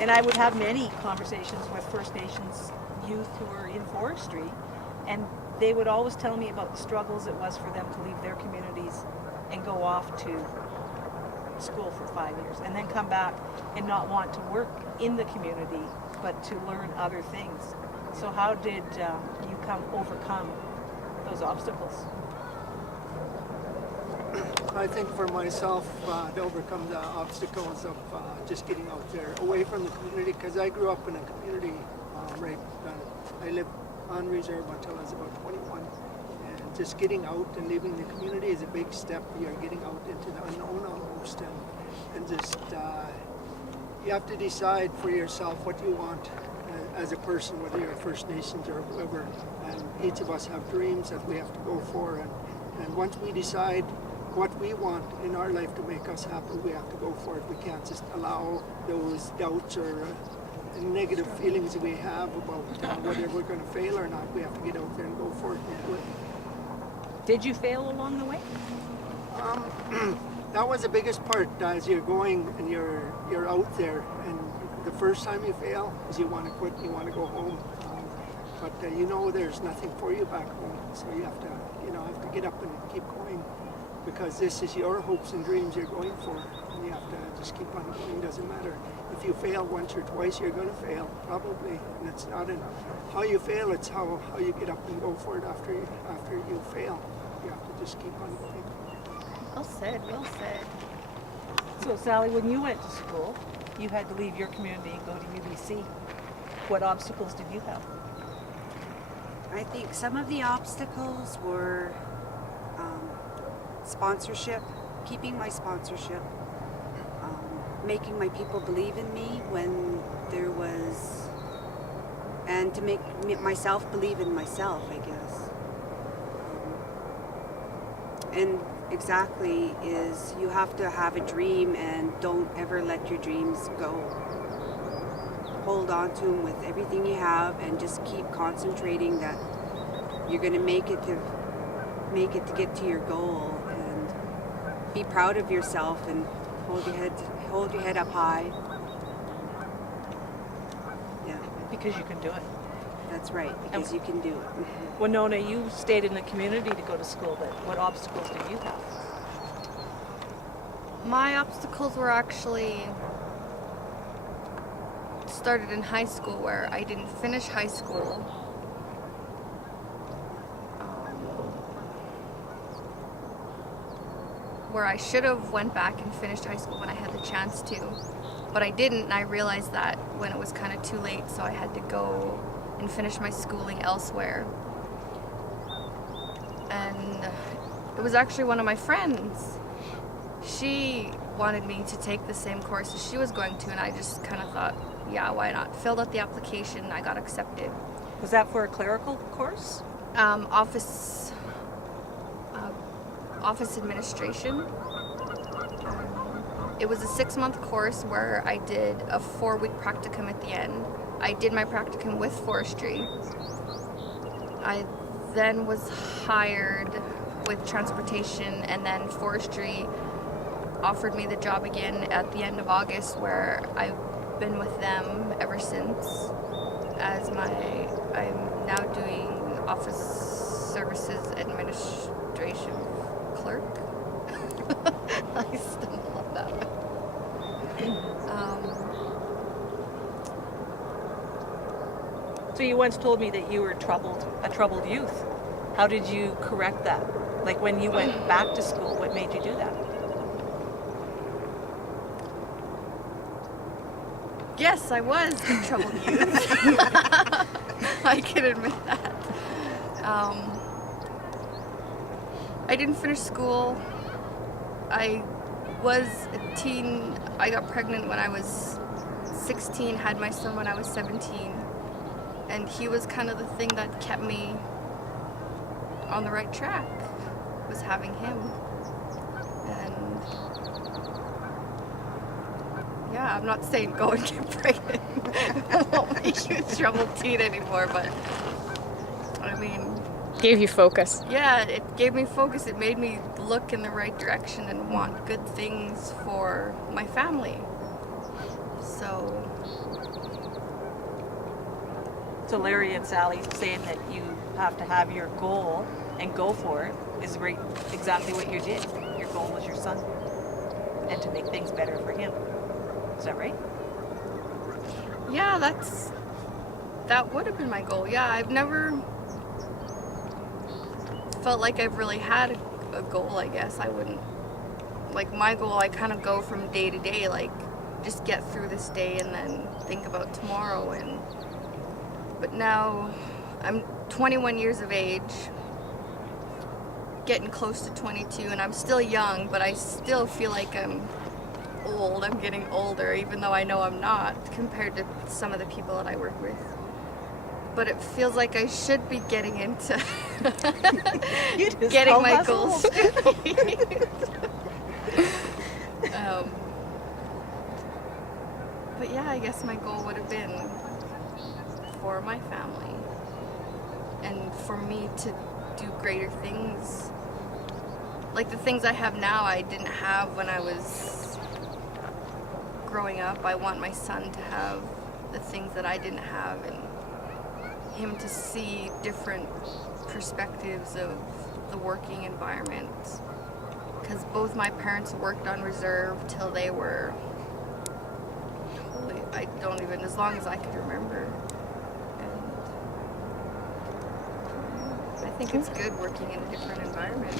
And I would have many conversations with First Nations youth who were in forestry, and they would always tell me about the struggles it was for them to leave their communities and go off to school for 5 years and then come back and not want to work in the community but to learn other things. So how did you overcome those obstacles? I think for myself, to overcome the obstacles of just getting out there, away from the community, because I grew up in a community, I lived on reserve until I was about 21, and just getting out and leaving the community is a big step. You're getting out into the unknown almost, and just, you have to decide for yourself what you want as a person, whether you're First Nations or whoever, and each of us have dreams that we have to go for, and once we decide what we want in our life to make us happy, we have to go for it. We can't just allow those doubts or negative feelings that we have about whether we're going to fail or not. We have to get out there and go for it and do it. Did you fail along the way? That was the biggest part as you're going and you're out there, and the first time you fail is you want to quit, you want to go home, but you know there's nothing for you back home, so you have to get up and keep going, because this is your hopes and dreams you're going for, and you have to just keep on going. Doesn't matter if you fail once or twice, you're going to fail probably, and it's not in how you fail, it's how you get up and go for it after you fail. You have to just keep on going. Well said, well said. So Sally, when you went to school, you had to leave your community and go to UBC. What obstacles did you have? I think some of the obstacles were sponsorship, keeping my sponsorship, making my people believe in me when there was, and to make myself believe in myself, I guess. And exactly is you have to have a dream and don't ever let your dreams go. Hold on to them with everything you have and just keep concentrating that you're going to make it to get to your goal, and be proud of yourself and hold your head up high. Yeah. Because you can do it. That's right, because you can do it. Wynnona, you stayed in the community to go to school, but what obstacles did you have? My obstacles were actually started in high school, where I didn't finish high school. Where I should have went back and finished high school when I had the chance to, but I didn't, and I realized that when it was kind of too late, so I had to go and finish my schooling elsewhere. And it was actually one of my friends. She wanted me to take the same course as she was going to, and I just kind of thought, yeah, why not? Filled out the application, I got accepted. Was that for a clerical course? Office administration. It was a 6-month course where I did a 4-week practicum at the end. I did my practicum with forestry. I then was hired with transportation, and then forestry offered me the job again at the end of August, where I've been with them ever since I'm now doing office services administration clerk. I stumbled on that one. So you once told me that you were a troubled youth. How did you correct that? Like when you went back to school, what made you do that? Yes, I was a troubled youth. I can admit that. I didn't finish school. I was a teen. I got pregnant when I was 16, had my son when I was 17. And he was kind of the thing that kept me on the right track, was having him. And yeah, I'm not saying go and get pregnant. It won't make you a troubled teen anymore, but I mean... Gave you focus. Yeah, it gave me focus. It made me look in the right direction and want good things for my family. So So Larry and Sally saying that you have to have your goal and go for it is right exactly what you did. Your goal was your son and to make things better for him. Is that right? Yeah, that would have been my goal. Yeah, I've never felt like I've really had a goal, I guess. I wouldn't, like my goal, I kind of go from day to day, like just get through this day and then think about tomorrow. But now I'm 21 years of age, getting close to 22, and I'm still young, but I still feel like I'm old. I'm getting older, even though I know I'm not compared to some of the people that I work with. But it feels like I should be getting into You just getting called my us goals old. straight. But yeah, I guess my goal would have been for my family and for me to do greater things. Like the things I have now, I didn't have when I was growing up. I want my son to have the things that I didn't have, and him to see different perspectives of the working environment. Because both my parents worked on reserve till they were, I don't even, as long as I could remember. And I think it's good working in a different environment.